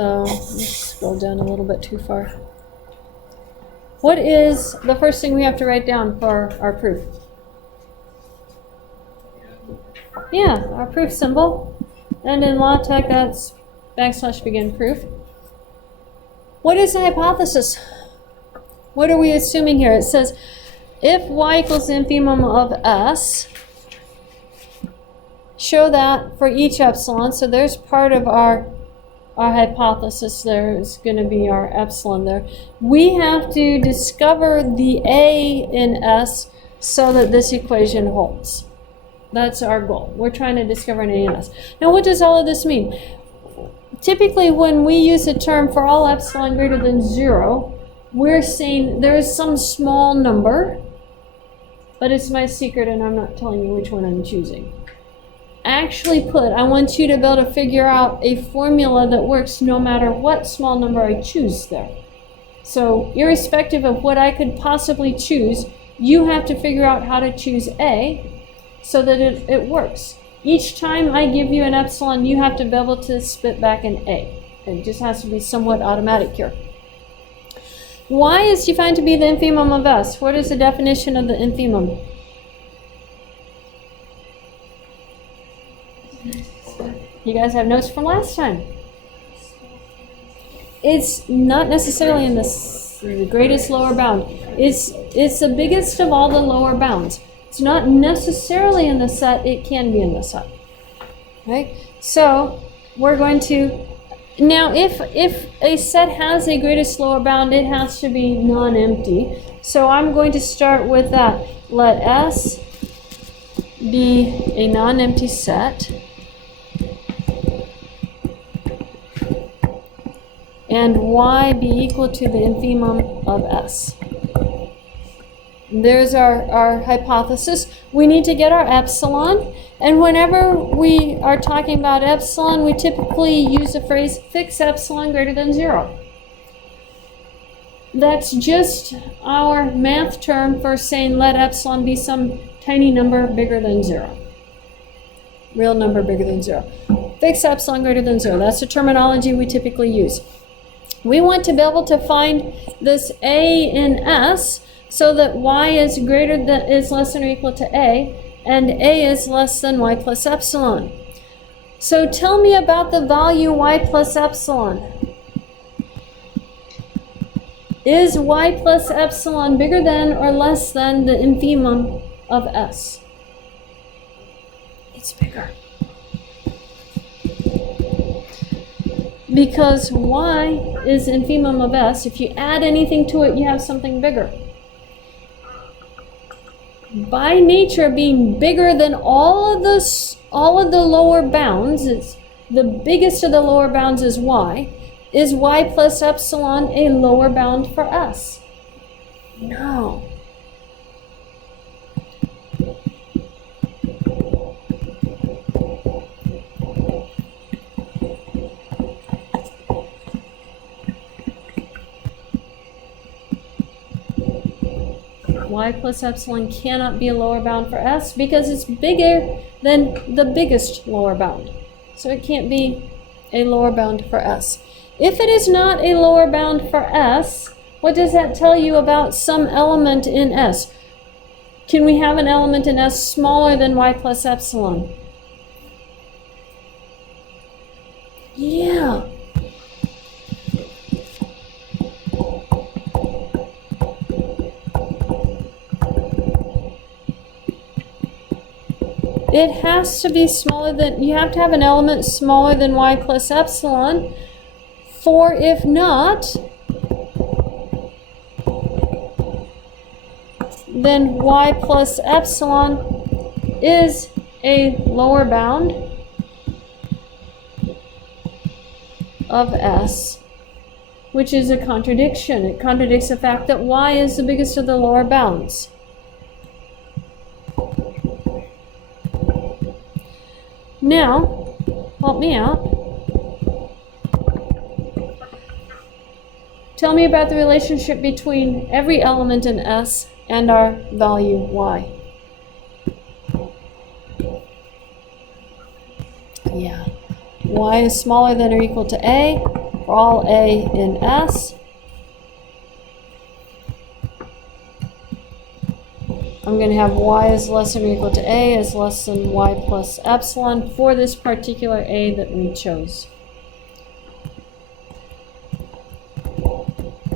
So let's scroll down a little bit too far. What is the first thing we have to write down for our proof? Yeah, our proof symbol. And in LaTeX, that's \begin proof. What is the hypothesis? What are we assuming here? It says, if y equals the infimum of s, show that for each epsilon. So there's part of our hypothesis. There is going to be our epsilon there. We have to discover the a in s so that this equation holds. That's our goal. We're trying to discover an a in s. Now, what does all of this mean? Typically, when we use a term for all epsilon greater than 0, we're saying there is some small number, but it's my secret and I'm not telling you which one I'm choosing. Actually I want you to be able to figure out a formula that works no matter what small number I choose there. So irrespective of what I could possibly choose, you have to figure out how to choose A so that it works. Each time I give you an epsilon, you have to be able to spit back an A. It just has to be somewhat automatic here. Y is defined to be the infimum of S. What is the definition of the infimum? You guys have notes from last time. It's not necessarily in the greatest lower bound. It's the biggest of all the lower bounds. It's not necessarily in the set. It can be in the set. Right? So we're going to now if a set has a greatest lower bound, it has to be non-empty. So I'm going to start with that. Let S be a non-empty set. And y be equal to the infimum of s. There's our hypothesis. We need to get our epsilon, and whenever we are talking about epsilon, we typically use the phrase fix epsilon greater than 0. That's just our math term for saying let epsilon be some tiny number bigger than 0. Real number bigger than 0. Fix epsilon greater than 0. That's the terminology we typically use. We want to be able to find this a in s so that y is less than or equal to a, and a is less than y plus epsilon. So tell me about the value y plus epsilon. Is y plus epsilon bigger than or less than the infimum of s? It's bigger. Because y is infimum of s. If you add anything to it, you have something bigger. By nature, being bigger than all of the lower bounds, it's the biggest of the lower bounds is y. Is y plus epsilon a lower bound for s? No. Y plus epsilon cannot be a lower bound for s because it's bigger than the biggest lower bound. So it can't be a lower bound for s. If it is not a lower bound for s, what does that tell you about some element in s? Can we have an element in s smaller than y plus epsilon? Yeah. It has to be smaller than, you have to have an element smaller than y plus epsilon, for if not, then y plus epsilon is a lower bound of s, which is a contradiction. It contradicts the fact that y is the biggest of the lower bounds. Now, help me out. Tell me about the relationship between every element in S and our value y. Y is smaller than or equal to A for all A in S. I'm going to have y is less than or equal to A is less than y plus epsilon for this particular A that we chose.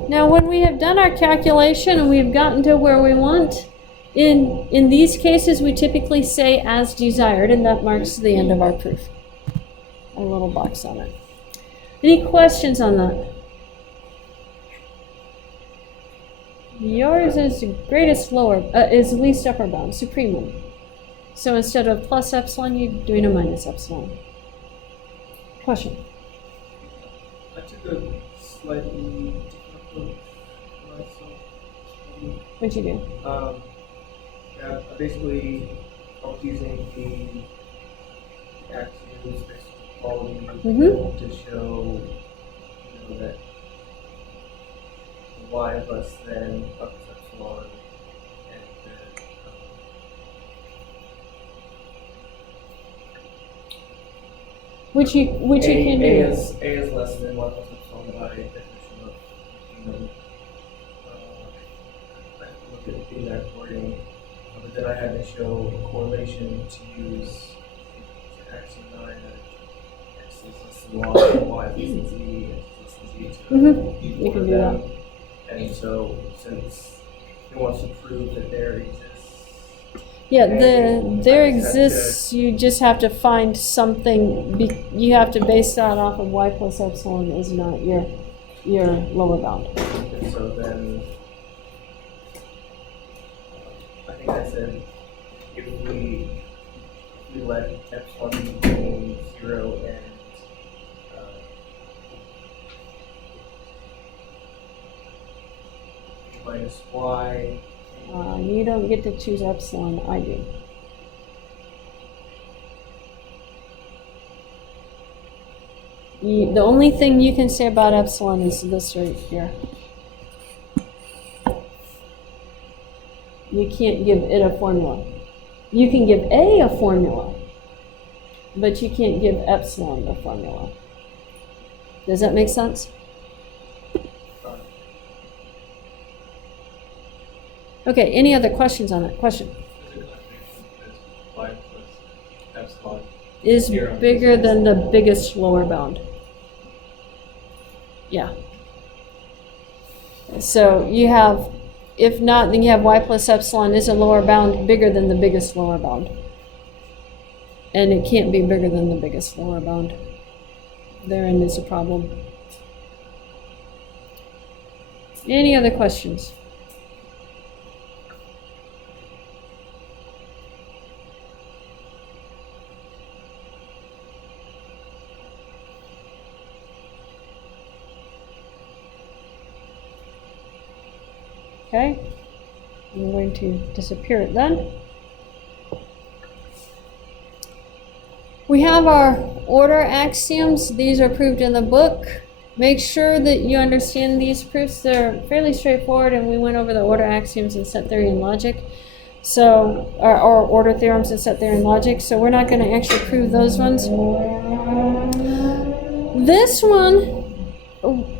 Now when we have done our calculation and we've gotten to where we want, in these cases we typically say as desired, and that marks the end of our proof. A little box on it. Any questions on that? Yours is greatest lower, is least upper bound, supreme one. So instead of plus epsilon, you're doing a minus epsilon. Question? I took a slightly different approach myself. What'd you do? I basically was using the axioms based on quality to show, that y less than plus epsilon, and then which you can do. A is less than y plus epsilon by definition of, I looked at the exact wording, but then I had to show a correlation to use axiom 9 that x is less than y, y is less than z, x is less than z. You can do that. And so, since it wants to prove that there exists, Yeah, there exists. You just have to find something. You have to base that off of y plus epsilon is not your lower bound. and so then I think I said if we let epsilon be between 0 and minus y. You don't get to choose epsilon. I do. The only thing you can say about epsilon is this right here. You can't give it a formula. You can give A a formula, but you can't give epsilon a formula. Does that make sense? Okay, any other questions on that? Question? Y plus epsilon Is bigger than the biggest lower bound. Yeah. So you have, if not, then you have y plus epsilon is a lower bound bigger than the biggest lower bound. And it can't be bigger than the biggest lower bound. Therein is a problem. Any other questions? Okay, I'm going to disappear it then. We have our order axioms. These are proved in the book. Make sure that you understand these proofs. They're fairly straightforward, and we went over the order axioms in set theory and logic. So, or order theorems in set theory and logic. So we're not going to actually prove those ones. This one,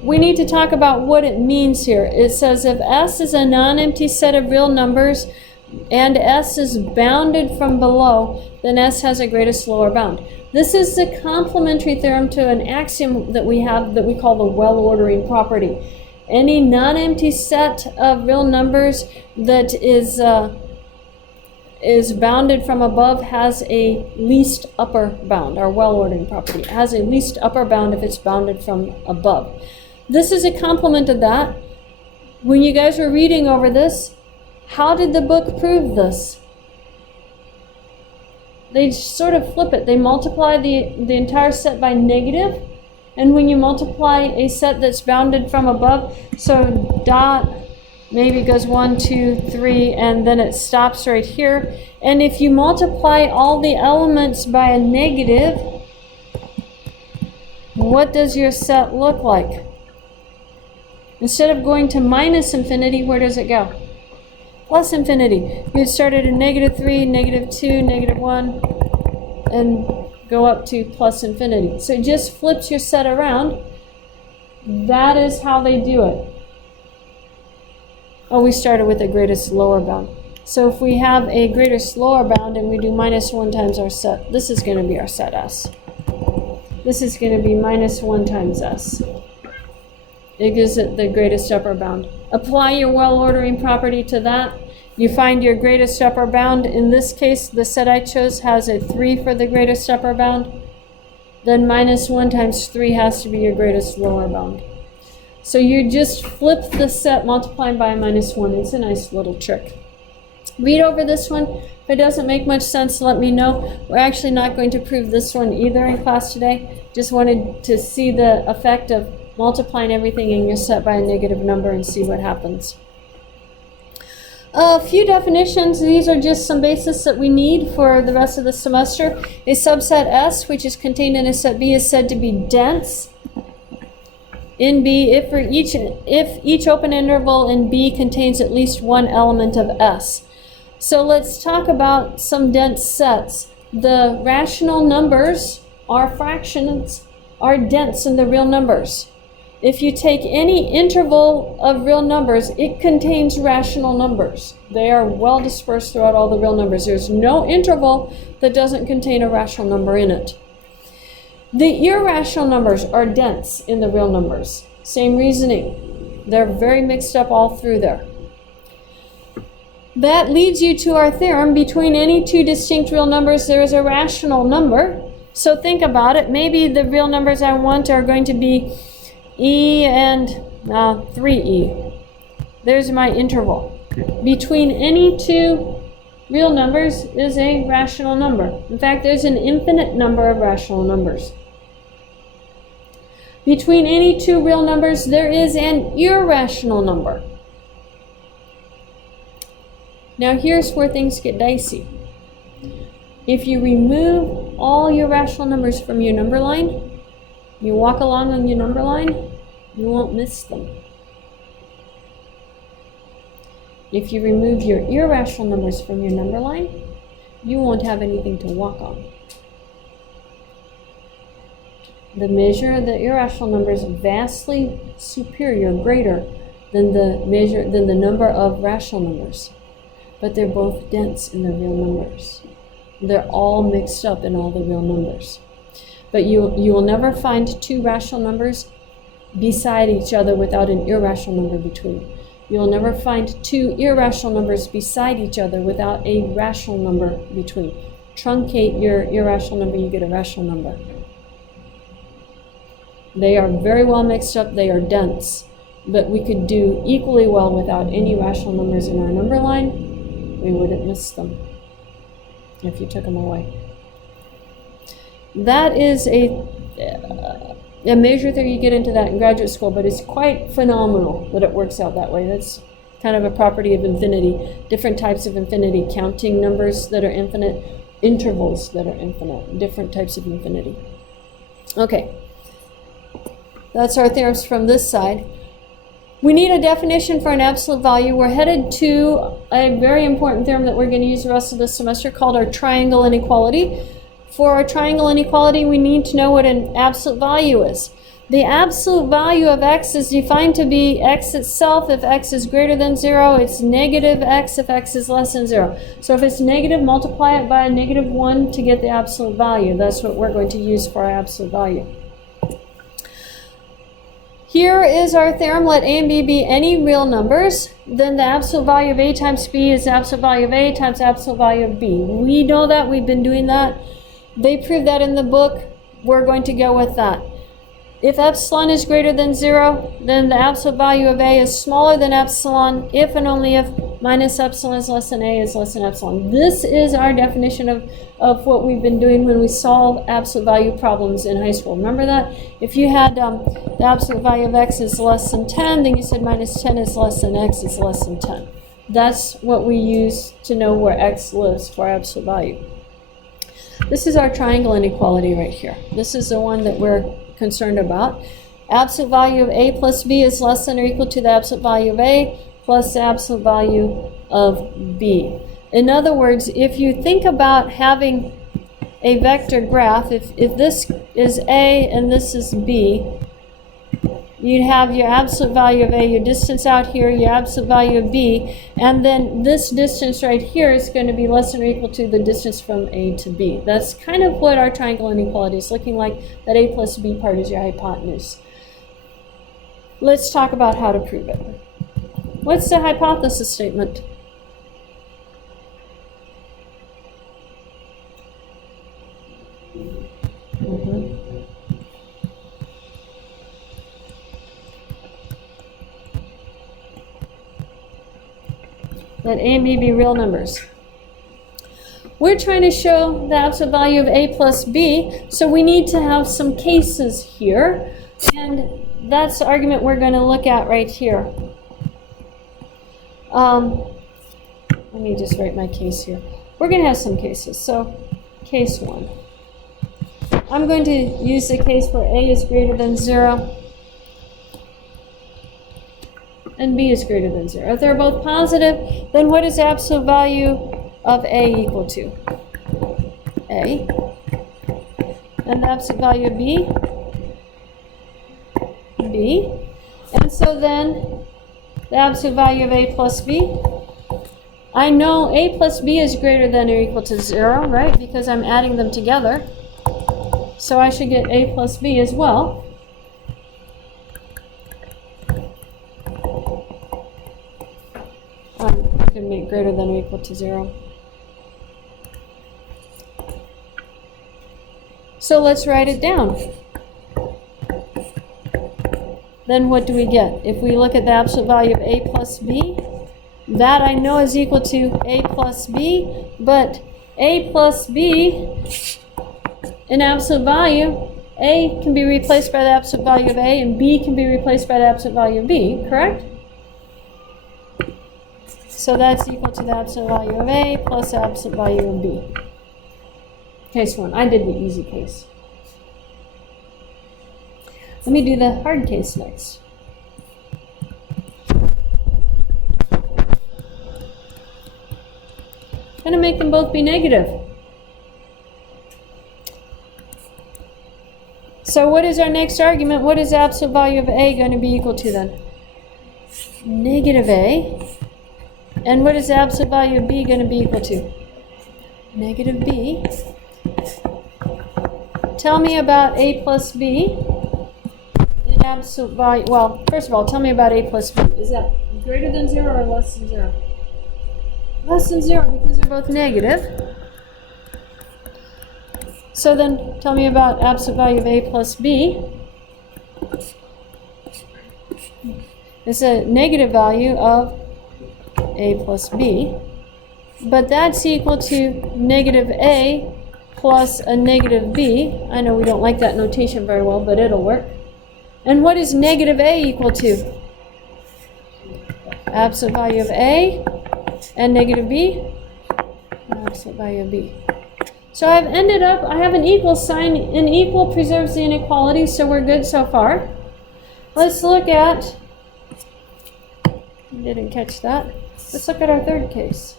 we need to talk about what it means here. It says if S is a non-empty set of real numbers and S is bounded from below, then S has a greatest lower bound. This is the complementary theorem to an axiom that we have that we call the well-ordering property. Any non-empty set of real numbers that is bounded from above has a least upper bound, our well-ordering property. It has a least upper bound if it's bounded from above. This is a complement of that. When you guys were reading over this, how did the book prove this? They sort of flip it. They multiply the entire set by negative, and when you multiply a set that's bounded from above, so dot maybe goes 1, 2, 3, and then it stops right here. And if you multiply all the elements by a negative, what does your set look like? Instead of going to minus infinity, where does it go? Plus infinity. You'd start at a -3, -2, -1, and go up to plus infinity. So it just flips your set around. That is how they do it. Oh, we started with the greatest lower bound. So if we have a greatest lower bound and we do minus 1 times our set, this is going to be our set S. This is going to be minus 1 times S. It gives it the greatest upper bound. Apply your well-ordering property to that. You find your greatest upper bound. In this case, the set I chose has a 3 for the greatest upper bound. Then minus 1 times 3 has to be your greatest lower bound. So you just flip the set multiplied by minus 1. It's a nice little trick. Read over this one. If it doesn't make much sense, let me know. We're actually not going to prove this one either in class today. Just wanted to see the effect of multiplying everything in your set by a negative number and see what happens. A few definitions. These are just some basis that we need for the rest of the semester. A subset S, which is contained in a set B, is said to be dense in B if each open interval in B contains at least one element of S. So let's talk about some dense sets. The rational numbers, our fractions, are dense in the real numbers. If you take any interval of real numbers, it contains rational numbers. They are well dispersed throughout all the real numbers. There's no interval that doesn't contain a rational number in it. The irrational numbers are dense in the real numbers. Same reasoning. They're very mixed up all through there. That leads you to our theorem. Between any two distinct real numbers, there is a rational number. So think about it. Maybe the real numbers I want are going to be E and 3E. There's my interval. Between any two real numbers is a rational number. In fact, there's an infinite number of rational numbers. Between any two real numbers, there is an irrational number. Now here's where things get dicey. If you remove all your rational numbers from your number line, you walk along on your number line, you won't miss them. If you remove your irrational numbers from your number line, you won't have anything to walk on. The measure of the irrational number is vastly superior, greater than the number of rational numbers. But they're both dense in the real numbers. They're all mixed up in all the real numbers. But you will never find two rational numbers beside each other without an irrational number between. You will never find two irrational numbers beside each other without a rational number between. Truncate your irrational number, you get a rational number. They are very well mixed up, they are dense. But we could do equally well without any rational numbers in our number line. We wouldn't miss them if you took them away. That is a measure theory. You get into that in graduate school, but it's quite phenomenal that it works out that way. That's kind of a property of infinity. Different types of infinity, counting numbers that are infinite, intervals that are infinite, different types of infinity. Okay, that's our theorems from this side. We need a definition for an absolute value. We're headed to a very important theorem that we're going to use the rest of this semester called our triangle inequality. For our triangle inequality, we need to know what an absolute value is. The absolute value of x is defined to be x itself. If x is greater than 0, it's negative x if x is less than 0. So if it's negative, multiply it by a negative 1 to get the absolute value. That's what we're going to use for our absolute value. Here is our theorem. Let a and b be any real numbers. Then the absolute value of a times b is the absolute value of a times the absolute value of b. We know that. We've been doing that. They prove that in the book. We're going to go with that. If epsilon is greater than 0, then the absolute value of a is smaller than epsilon if and only if minus epsilon is less than a is less than epsilon. This is our definition of what we've been doing when we solve absolute value problems in high school. Remember that? If you had the absolute value of x is less than 10, then you said minus 10 is less than x is less than 10. That's what we use to know where x lives for our absolute value. This is our triangle inequality right here. This is the one that we're concerned about. Absolute value of a plus b is less than or equal to the absolute value of a plus the absolute value of b. In other words, if you think about having a vector graph, if this is a and this is b, you'd have your absolute value of A, your distance out here, your absolute value of B, and then this distance right here is going to be less than or equal to the distance from A to B. That's kind of what our triangle inequality is looking like. That A plus B part is your hypotenuse. Let's talk about how to prove it. What's the hypothesis statement? Let A and B be real numbers. We're trying to show the absolute value of A plus B, so we need to have some cases here, and that's the argument we're going to look at right here. Let me just write my case here. We're going to have some cases. So, case 1. I'm going to use the case where A is greater than 0 and B is greater than 0. If they're both positive, then what is the absolute value of A equal to? A. And the absolute value of B? B. And so then, the absolute value of A plus B? I know A plus B is greater than or equal to 0, right? Because I'm adding them together. So I should get A plus B as well. I can make greater than or equal to 0. So let's write it down. Then what do we get? If we look at the absolute value of A plus B, that I know is equal to A plus B, but A plus B in absolute value, A can be replaced by the absolute value of A, and B can be replaced by the absolute value of B, correct? So that's equal to the absolute value of A plus the absolute value of B. Case 1. I did the easy case. Let me do the hard case next. I'm going to make them both be negative. So what is our next argument? What is the absolute value of A going to be equal to then? Negative A. And what is the absolute value of B going to be equal to? Negative B. Tell me about A plus B. In absolute value, well, first of all, tell me about A plus B. Is that greater than 0 or less than 0? Less than 0 because they're both negative. So then, tell me about absolute value of A plus B. It's a negative value of A plus B. But that's equal to negative A plus a negative B. I know we don't like that notation very well, but it'll work. And what is negative A equal to? Absolute value of A and negative B. Absolute value of B. So I've ended up, I have an equal sign. An equal preserves the inequality, so we're good so far. Let's look at, didn't catch that. Let's look at our third case.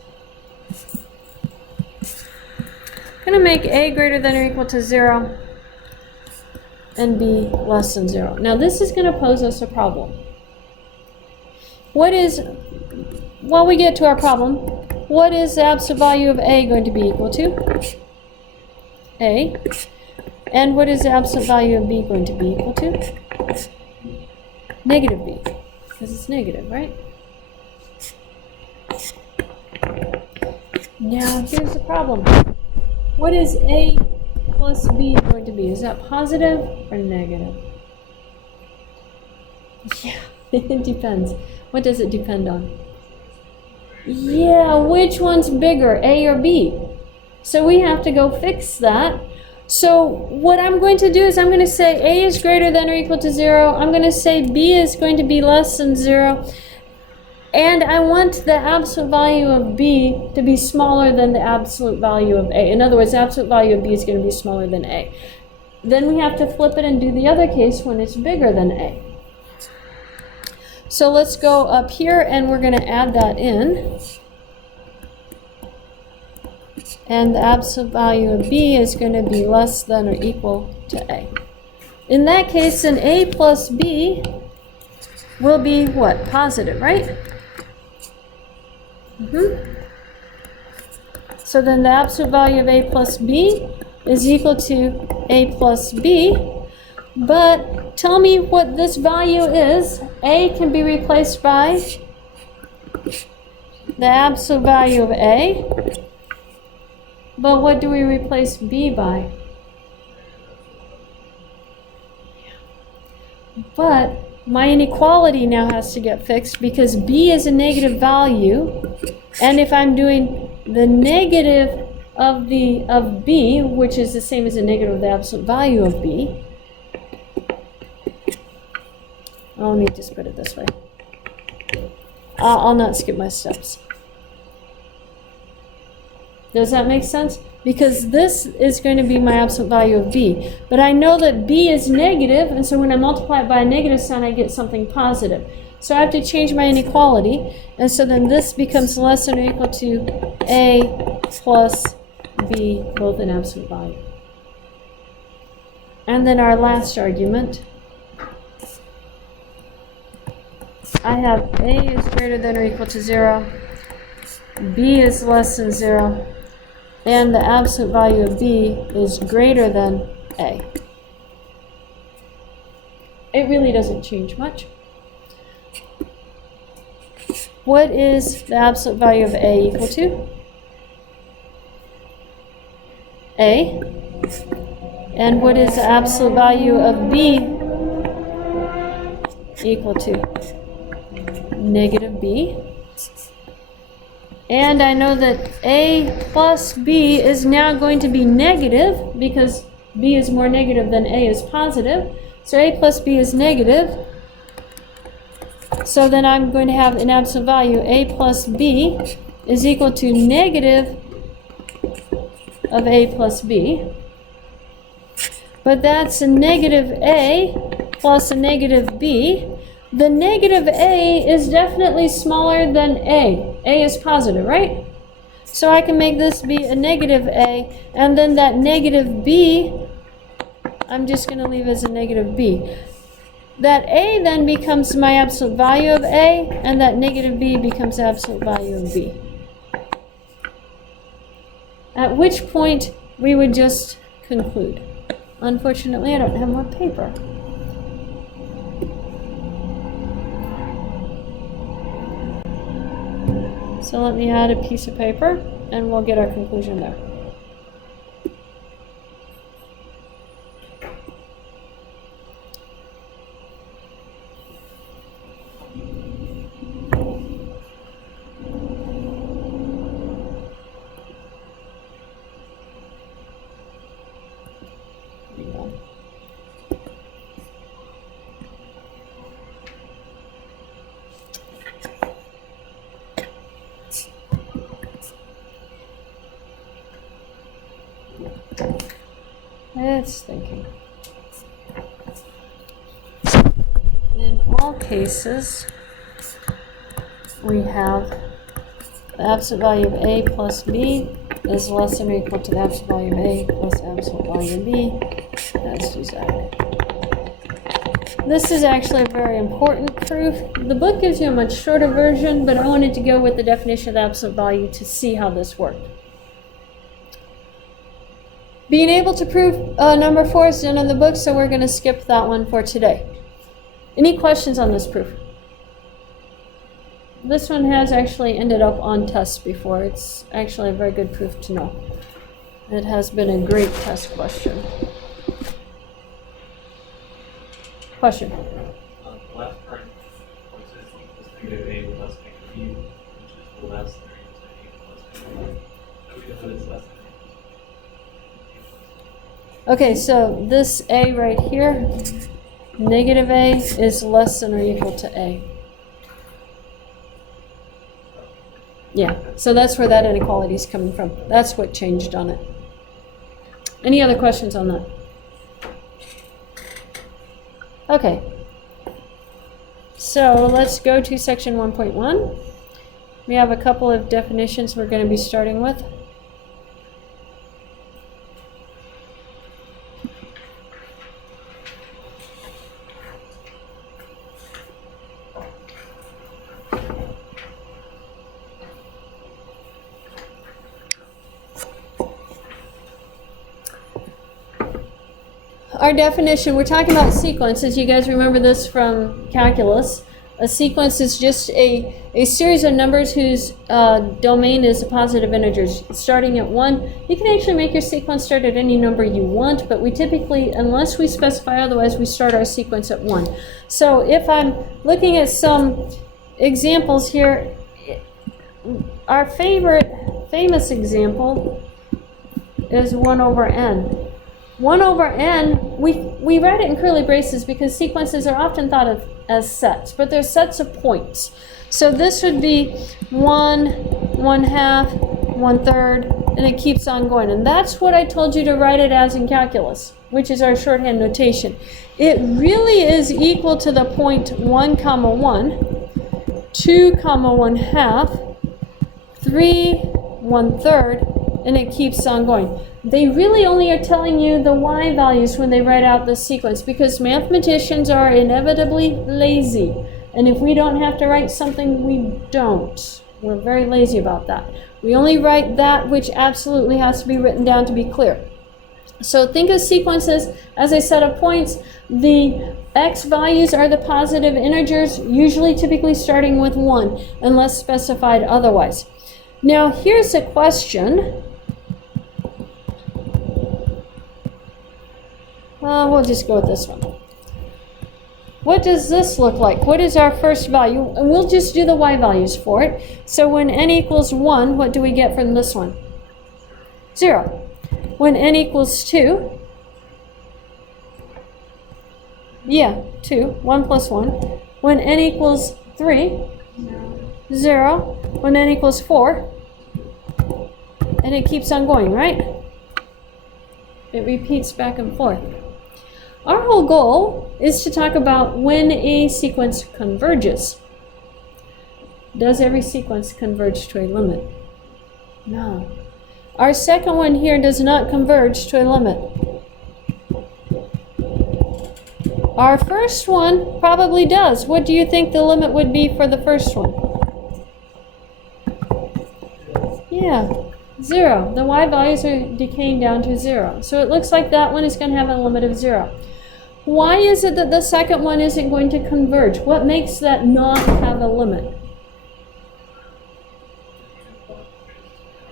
I'm going to make A greater than or equal to 0 and B less than 0. Now this is going to pose us a problem. While we get to our problem, what is the absolute value of A going to be equal to? A. And what is the absolute value of B going to be equal to? Negative B, because it's negative, right? Now here's the problem. What is A plus B going to be? Is that positive or negative? Yeah, it depends. What does it depend on? Yeah, which one's bigger, A or B? So we have to go fix that. So what I'm going to do is I'm going to say A is greater than or equal to 0. I'm going to say B is going to be less than 0. And I want the absolute value of B to be smaller than the absolute value of A. In other words, the absolute value of B is going to be smaller than A. Then we have to flip it and do the other case when it's bigger than A. So let's go up here and we're going to add that in. And the absolute value of B is going to be less than or equal to A. In that case, then A plus B will be what? Positive, right? So then the absolute value of a plus b is equal to a plus b. But tell me what this value is. A can be replaced by the absolute value of a. But what do we replace b by? But my inequality now has to get fixed because b is a negative value. And if I'm doing the negative of b, which is the same as the negative of the absolute value of b, let me just put it this way. I'll not skip my steps. Does that make sense? Because this is going to be my absolute value of b. But I know that b is negative, and so when I multiply it by a negative sign, I get something positive. So I have to change my inequality, and so then this becomes less than or equal to a plus b, both in absolute value. And then our last argument, I have a is greater than or equal to 0, b is less than 0, and the absolute value of b is greater than a. It really doesn't change much. What is the absolute value of a equal to? A. And what is the absolute value of b equal to? Negative b. And I know that a plus b is now going to be negative because b is more negative than a is positive. So a plus b is negative. So then I'm going to have an absolute value a plus b is equal to negative of a plus b. But that's a negative a plus a negative b. The negative a is definitely smaller than a. A is positive, right? So I can make this be a negative a, and then that negative b, I'm just going to leave as a negative b. That a then becomes my absolute value of a, and that negative b becomes the absolute value of b. At which point we would just conclude. Unfortunately, I don't have more paper. So let me add a piece of paper, and we'll get our conclusion there. It's thinking. In all cases, we have the absolute value of a plus b is less than or equal to the absolute value of a plus the absolute value of b. That's desired. This is actually a very important proof. The book gives you a much shorter version, but I wanted to go with the definition of the absolute value to see how this worked. Being able to prove number 4 is done in the book, so we're going to skip that one for today. Any questions on this proof? This one has actually ended up on tests before. It's actually a very good proof to know. It has been a great test question. Question? The last part, where it says equals negative a plus negative b, which is the less than or equal to a plus negative b. How do we know that it's less than? Okay, so this a right here, negative a is less than or equal to a. Yeah, so that's where that inequality is coming from. That's what changed on it. Any other questions on that? Okay. So let's go to section 1.1. We have a couple of definitions we're going to be starting with. our definition, we're talking about sequences. You guys remember this from calculus. A sequence is just a series of numbers whose domain is a positive integers. Starting at 1, you can actually make your sequence start at any number you want, but we typically, unless we specify otherwise, we start our sequence at 1. So if I'm looking at some examples here, our famous example is 1 over n. 1 over n, we write it in curly braces because sequences are often thought of as sets, but they're sets of points. So this would be 1, 1/2, 1/3, and it keeps on going. And that's what I told you to write it as in calculus, which is our shorthand notation. It really is equal to the point 1, 1, 2, 1/2, 3, 1/3, and it keeps on going. They really only are telling you the y values when they write out the sequence, because mathematicians are inevitably lazy. And if we don't have to write something, we don't. We're very lazy about that. We only write that which absolutely has to be written down to be clear. So think of sequences as a set of points. The x values are the positive integers, usually typically starting with 1, unless specified otherwise. Now here's a question. We'll just go with this one. What does this look like? What is our first value? And we'll just do the y values for it. So when n equals 1, what do we get from this one? 0. When n equals 2, yeah, 2, 1 plus 1. When n equals 3, 0. When n equals 4, and it keeps on going, right? It repeats back and forth. Our whole goal is to talk about when a sequence converges. Does every sequence converge to a limit? No. Our second one here does not converge to a limit. Our first one probably does. What do you think the limit would be for the first one? Yeah, 0. The y values are decaying down to 0. So it looks like that one is going to have a limit of 0. Why is it that the second one isn't going to converge? What makes that not have a limit?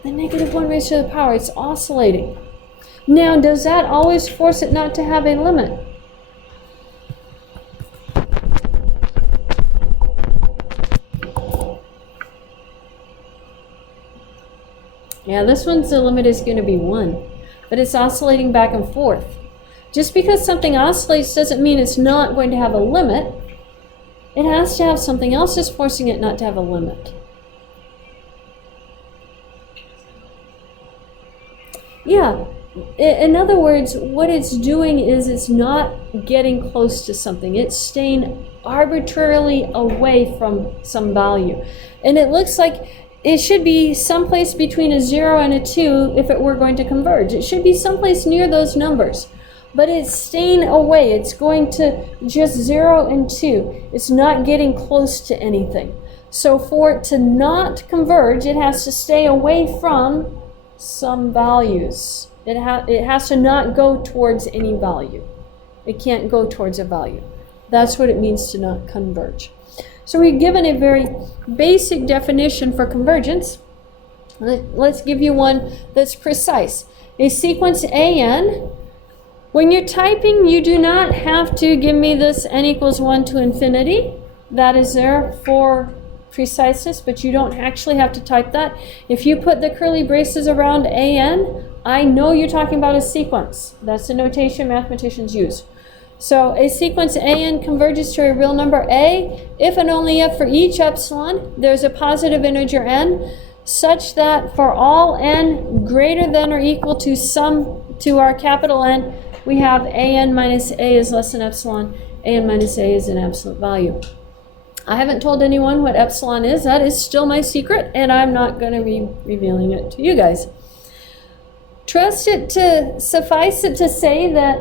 The -1 raised to the power. It's oscillating. Now, does that always force it not to have a limit? Yeah, this one's the limit is going to be 1, but it's oscillating back and forth. Just because something oscillates doesn't mean it's not going to have a limit. It has to have something else that's forcing it not to have a limit. Yeah, in other words, what it's doing is it's not getting close to something. It's staying arbitrarily away from some value. And it looks like it should be someplace between a 0 and a 2 if it were going to converge. It should be someplace near those numbers. But it's staying away. It's going to just 0 and 2. It's not getting close to anything. So for it to not converge, it has to stay away from some values. It has to not go towards any value. It can't go towards a value. That's what it means to not converge. So we've given a very basic definition for convergence. Let's give you one that's precise. A sequence AN. When you're typing, you do not have to give me this n equals 1 to infinity. That is there for preciseness, but you don't actually have to type that. If you put the curly braces around AN, I know you're talking about a sequence. That's the notation mathematicians use. So a sequence AN converges to a real number A if and only if for each epsilon there's a positive integer n such that for all n greater than or equal to our capital N, we have AN minus A is less than epsilon. AN minus A is an absolute value. I haven't told anyone what epsilon is. That is still my secret, and I'm not going to be revealing it to you guys. Suffice it to say that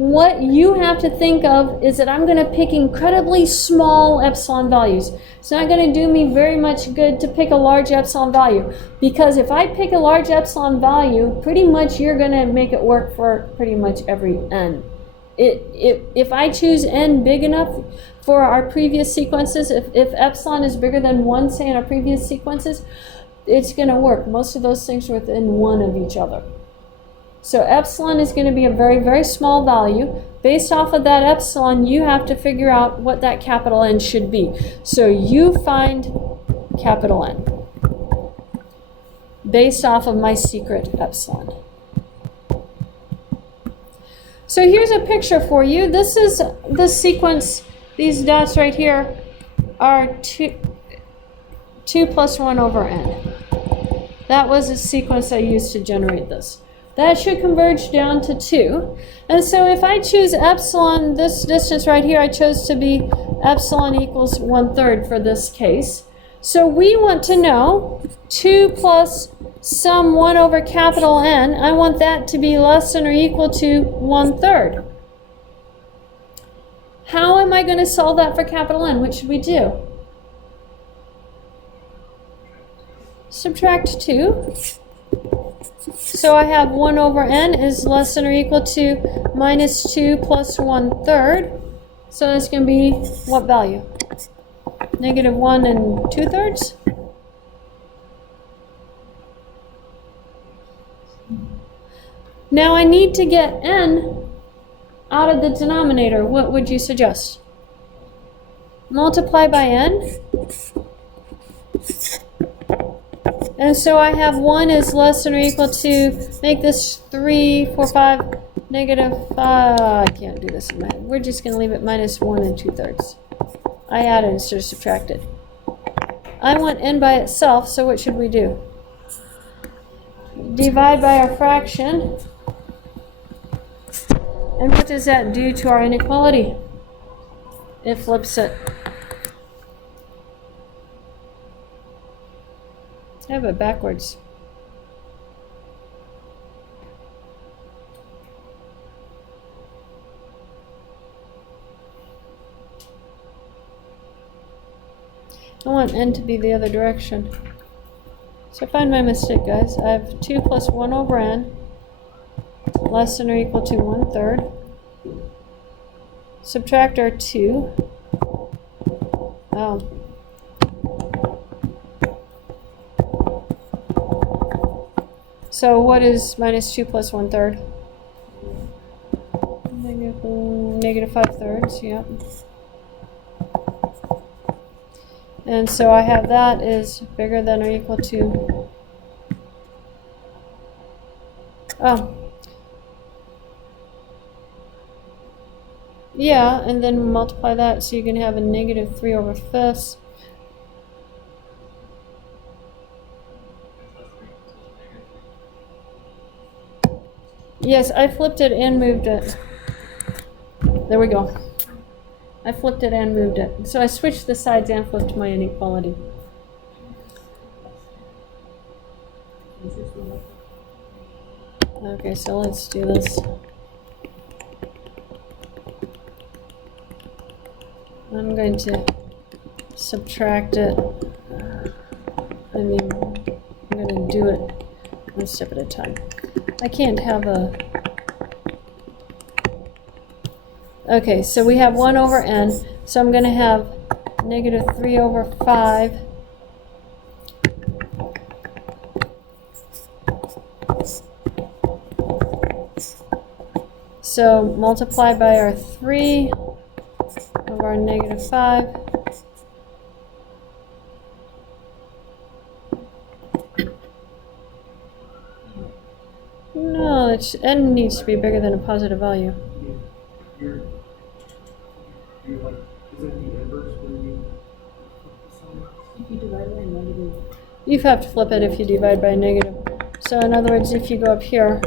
what you have to think of is that I'm going to pick incredibly small epsilon values. It's not going to do me very much good to pick a large epsilon value, because if I pick a large epsilon value, pretty much you're going to make it work for pretty much every n. if I choose n big enough for our previous sequences, if epsilon is bigger than 1, say in our previous sequences, it's going to work. Most of those things are within 1 of each other. So epsilon is going to be a very, very small value. Based off of that epsilon, you have to figure out what that capital N should be. So you find capital N based off of my secret epsilon. So here's a picture for you. This is the sequence. These dots right here are 2 plus 1 over n. That was the sequence I used to generate this. That should converge down to 2. And so if I choose epsilon, this distance right here, I chose to be epsilon equals 1/3 for this case. So we want to know 2 plus some 1 over capital N. I want that to be less than or equal to 1/3. How am I going to solve that for capital N? What should we do? Subtract 2. So I have 1 over n is less than or equal to minus 2 plus 1/3. So that's going to be what value? Negative 1 2/3? Now I need to get n out of the denominator. What would you suggest? Multiply by n. And so I have 1 is less than or equal to, make this 3, 4, 5, negative 5. I can't do this in my head. We're just going to leave it minus 1 2/3. I added instead of subtracted. I want n by itself, so what should we do? Divide by our fraction. And what does that do to our inequality? It flips it. I have it backwards. I want n to be the other direction. So find my mistake, guys. I have 2 plus 1 over n less than or equal to 1/3. Subtract our 2. Oh. So what is minus 2 plus 1/3? Negative 5/3, yeah. And so I have that is bigger than or equal to, oh. Yeah, and then multiply that, so you can have a negative 3 over 5ths. Yes, I flipped it and moved it. There we go. I flipped it and moved it. So I switched the sides and flipped my inequality. Okay, so let's do this. I'm going to subtract it. I'm going to do it one step at a time. I can't have a... Okay, so we have 1 over n, so I'm going to have negative 3 over 5 so multiply by our 3 over our negative 5. No, n needs to be bigger than a positive value. You have to flip it if you divide by a negative. So in other words, if you go up here,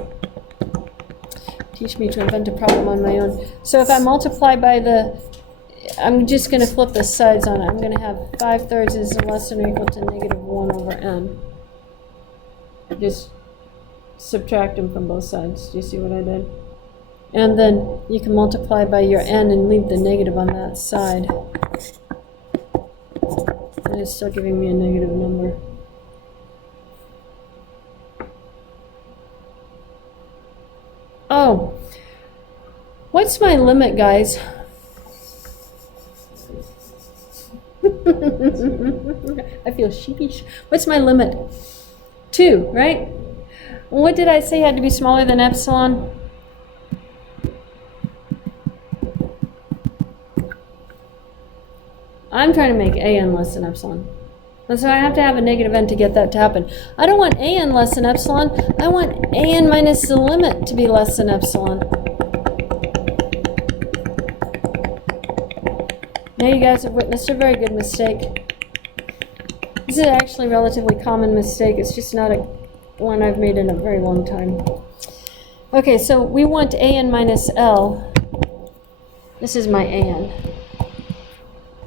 teach me to invent a problem on my own. So if I multiply by the, I'm just going to flip the sides on it. I'm going to have 5/3 is less than or equal to negative 1 over n. Just subtract them from both sides. Do you see what I did? And then you can multiply by your n and leave the negative on that side. And it's still giving me a negative number. Oh, What's my limit, guys? I feel sheepish. What's my limit? 2, right? What did I say had to be smaller than epsilon? I'm trying to make an less than epsilon. And so I have to have a negative n to get that to happen. I don't want an less than epsilon. I want an minus the limit to be less than epsilon. Now you guys have witnessed a very good mistake. This is actually a relatively common mistake. It's just not one I've made in a very long time. Okay, so we want an minus L. This is my an.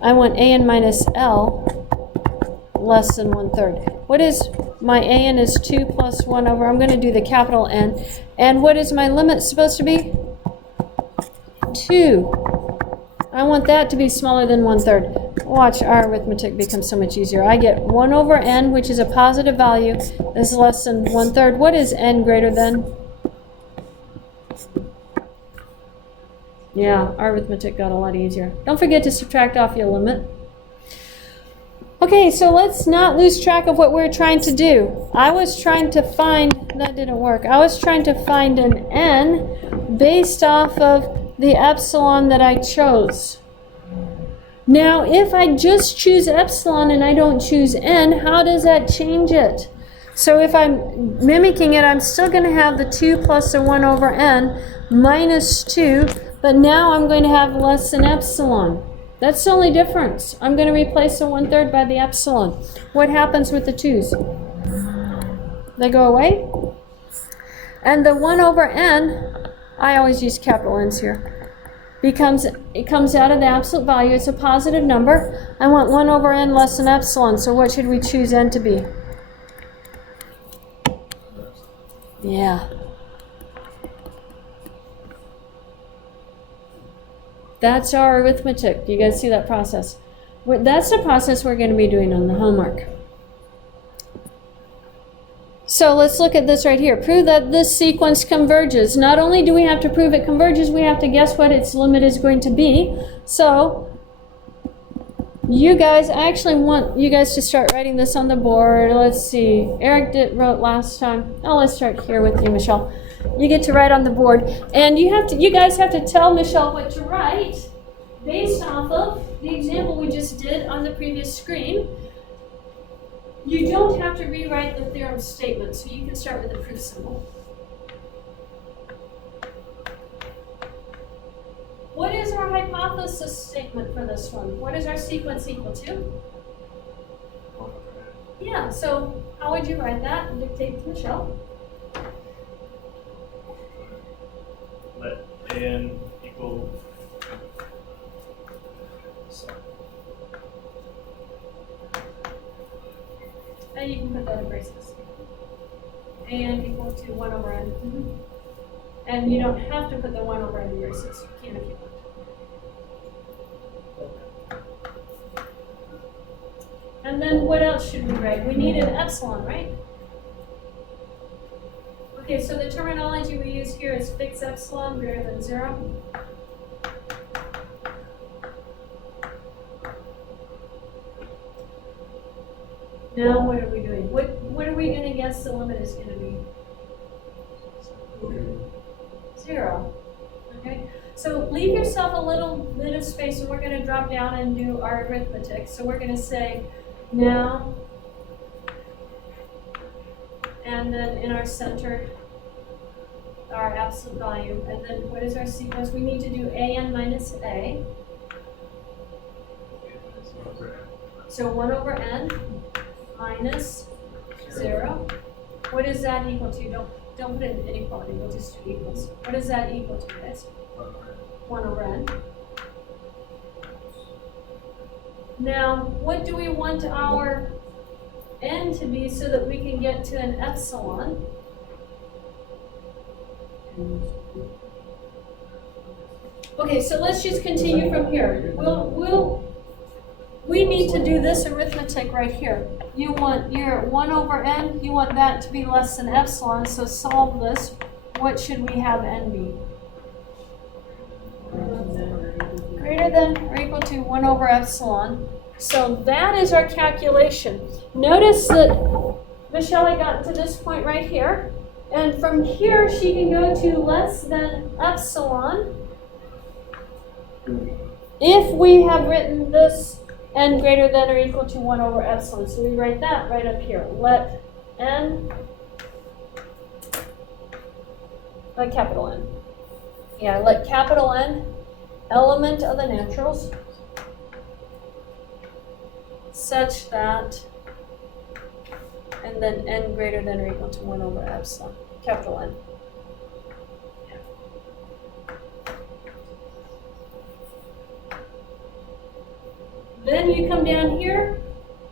I want an minus L less than 1/3. What is my an is 2 plus 1 over, I'm going to do the capital N. And what is my limit supposed to be? 2. I want that to be smaller than 1/3. Watch, our arithmetic becomes so much easier. I get 1 over n, which is a positive value, is less than 1/3. What is n greater than? Yeah, our arithmetic got a lot easier. Don't forget to subtract off your limit. Okay, so let's not lose track of what we're trying to do. I was trying to find, that didn't work. I was trying to find an n based off of the epsilon that I chose. Now, if I just choose epsilon and I don't choose n, how does that change it? So if I'm mimicking it, I'm still going to have the 2 plus the 1 over n minus 2, but now I'm going to have less than epsilon. That's the only difference. I'm going to replace the 1/3 by the epsilon. What happens with the 2's? They go away? And the 1 over n, I always use capital N's here, it comes out of the absolute value. It's a positive number. I want 1 over n less than epsilon, so what should we choose n to be? Yeah. That's our arithmetic. Do you guys see that process? That's the process we're going to be doing on the homework. So let's look at this right here. Prove that this sequence converges. Not only do we have to prove it converges, we have to guess what its limit is going to be. So you guys, I actually want you guys to start writing this on the board. Let's see. Eric wrote last time. Oh, let's start here with you, Michelle. You get to write on the board, and you guys have to tell Michelle what to write based off of the example we just did on the previous screen. You don't have to rewrite the theorem statement, so you can start with the proof symbol. What is our hypothesis statement for this one? What is our sequence equal to? Yeah, so how would you write that and dictate to Michelle? Let an equal. And you can put that in braces. And equal to 1 over n. And you don't have to put the 1 over n in braces. You can if you want. And then what else should we write? We need an epsilon, right? Okay, so the terminology we use here is fixed epsilon greater than 0. Now what are we doing? What are we going to guess the limit is going to be? 0. Okay, so leave yourself a little bit of space, and we're going to drop down and do our arithmetic. So we're going to say now, and then in our center, our absolute value, and then what is our sequence? We need to do an minus a. So 1 over n minus 0. What is that equal to? Don't put in inequality, we'll just do equals. What is that equal to, guys? 1 over n. Now, what do we want our n to be so that we can get to an epsilon? Okay, so let's just continue from here. We need to do this arithmetic right here. You want your 1 over n, you want that to be less than epsilon, so solve this. What should we have n be? than or equal to 1 over epsilon. So that is our calculation. Notice that Michelle had gotten to this point right here. And from here, she can go to less than epsilon if we have written this n greater than or equal to 1 over epsilon. So we write that right up here. Let n, let capital N. Yeah, let capital N, element of the naturals, such that, and then n greater than or equal to 1 over epsilon, capital N. Then you come down here,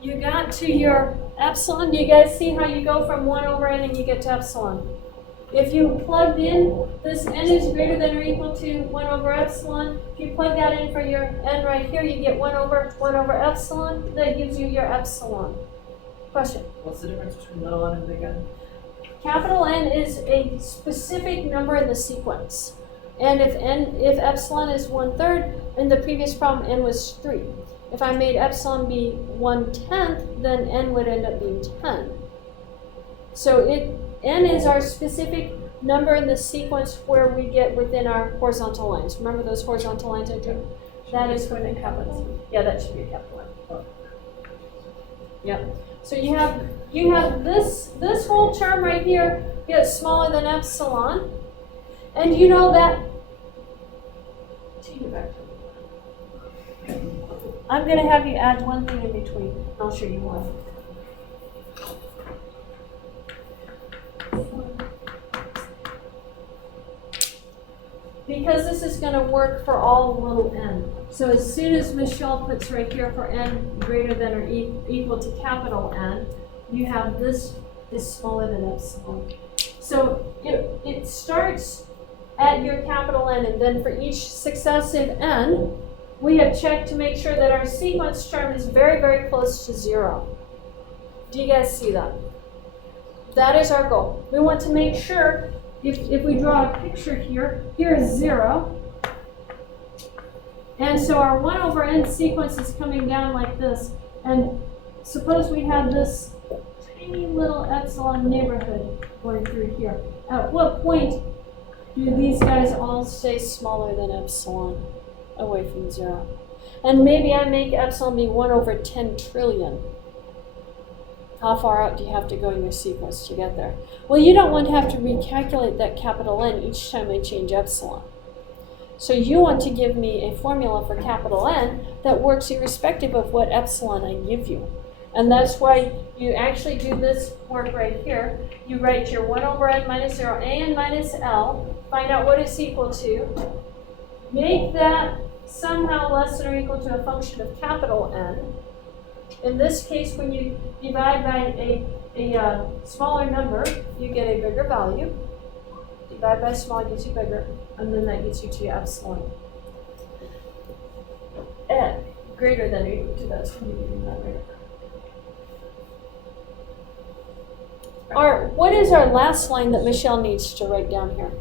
you got to your epsilon. Do you guys see how you go from 1 over n and you get to epsilon? If you plugged in, this n is greater than or equal to 1 over epsilon. If you plug that in for your n right here, you get 1 over epsilon. That gives you your epsilon. Question? What's the difference between little n and big N? Capital N is a specific number in the sequence. And if epsilon is 1/3, in the previous problem n was 3. If I made epsilon be 1/10, then n would end up being 10. So n is our specific number in the sequence where we get within our horizontal lines. Remember those horizontal lines I drew? That is going to capital. Yeah, that should be a capital N. Yep. So you have this whole term right here gets smaller than epsilon, and you know that. I'm going to have you add one thing in between. I'll show you why. Because this is going to work for all little n. So as soon as Michelle puts right here for n greater than or equal to capital N, you have this is smaller than epsilon. So it starts at your capital N, and then for each successive n, we have checked to make sure that our sequence term is very, very close to 0. Do you guys see that? That is our goal. We want to make sure, if we draw a picture here, here is 0. And so our 1 over n sequence is coming down like this. And suppose we had this tiny little epsilon neighborhood going through here. At what point do these guys all stay smaller than epsilon, away from 0? And maybe I make epsilon be 1 over 10 trillion. How far out do you have to go in your sequence to get there? Well, you don't want to have to recalculate that capital N each time I change epsilon. So you want to give me a formula for capital N that works irrespective of what epsilon I give you. And that's why you actually do this work right here. You write your 1 over n minus 0, an minus L, find out what it's equal to, make that somehow less than or equal to a function of capital N. In this case, when you divide by a smaller number, you get a bigger value. Divide by small gives you bigger, and then that gets you to your epsilon. N greater than or equal to, that's when you do that right. What is our last line that Michelle needs to write down here?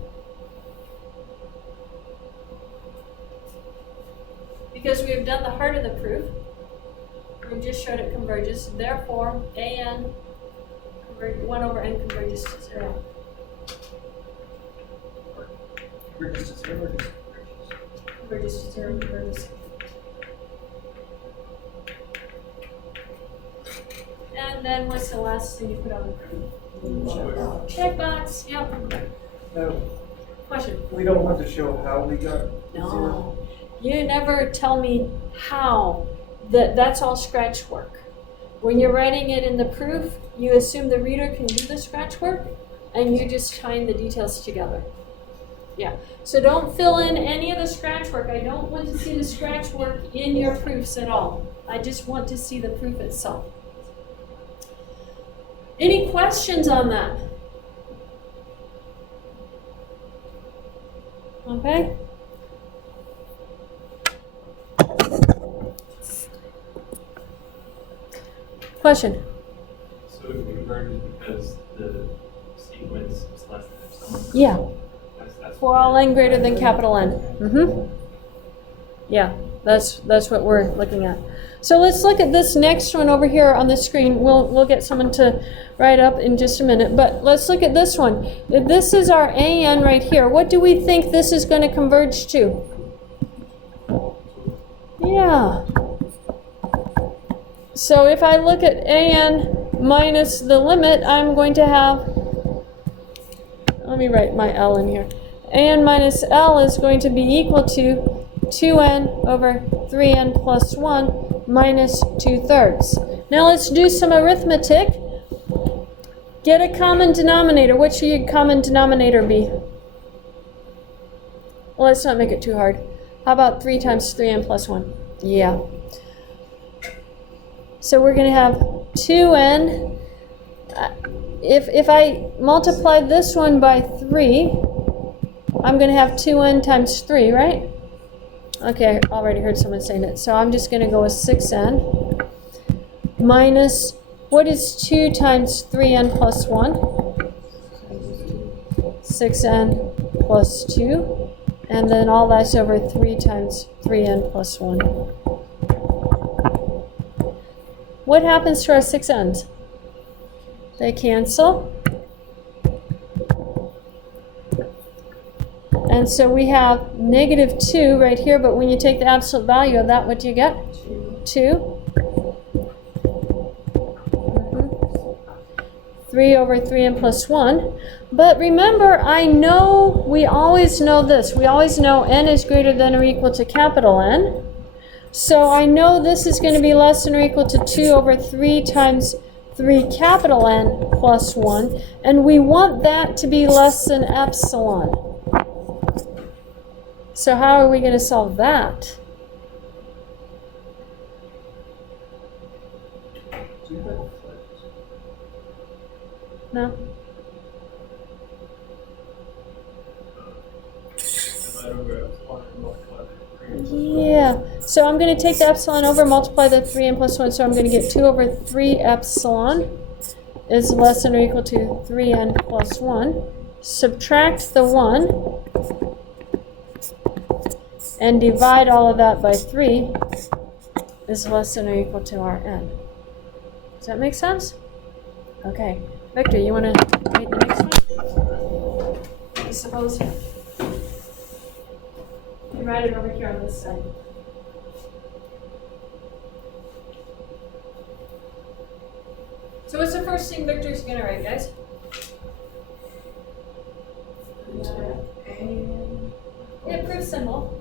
Because we have done the heart of the proof. We just showed it converges. Therefore, an 1 over n converges to 0. Converges to 0 or just Converges to 0, converges. And then what's the last thing you put on the proof? Checkbox. Yep. No, Question. we don't want to show how we got to 0. No. You never tell me how. That's all scratch work. When you're writing it in the proof, you assume the reader can do the scratch work, and you're just tying the details together. Yeah. So don't fill in any of the scratch work. I don't want to see the scratch work in your proofs at all. I just want to see the proof itself. Any questions on that? Okay. Question? So it converges because the sequence is less than epsilon. Yeah. That's For all n greater than capital N. Mm-hmm. Yeah. That's what we're looking at. So let's look at this next one over here on the screen. We'll get someone to write up in just a minute, but let's look at this one. If this is our AN right here, what do we think this is going to converge to? Yeah. So if I look at AN minus the limit, I'm going to have, let me write my L in here. AN minus L is going to be equal to 2n over 3n plus 1 minus 2/3. Now let's do some arithmetic. Get a common denominator. What should your common denominator be? Well, let's not make it too hard. How about 3 times 3n plus 1? Yeah. So we're going to have 2n. If I multiply this one by 3, I'm going to have 2n times 3, right? Okay, I already heard someone saying it. So I'm just going to go with 6n minus, what is 2 times 3n plus 1? 6n plus 2. And then all that's over 3 times 3n plus 1. What happens to our 6n's? They cancel. And so we have negative 2 right here, but when you take the absolute value of that, what do you get? 2. 3 over 3n plus 1. But remember, we always know this. We always know n is greater than or equal to capital N. So I know this is going to be less than or equal to 2 over 3 times 3 capital N plus 1. And we want that to be less than epsilon. So how are we going to solve that? No? Yeah. So I'm going to take the epsilon over, multiply the 3n plus 1. So I'm going to get 2 over 3 epsilon is less than or equal to 3n plus 1. Subtract the 1. And divide all of that by 3 is less than or equal to our n. Does that make sense? Okay. Victor, you want to write the next one? I suppose. You write it over here on this side. So what's the first thing Victor's going to write, guys? Yeah, proof symbol.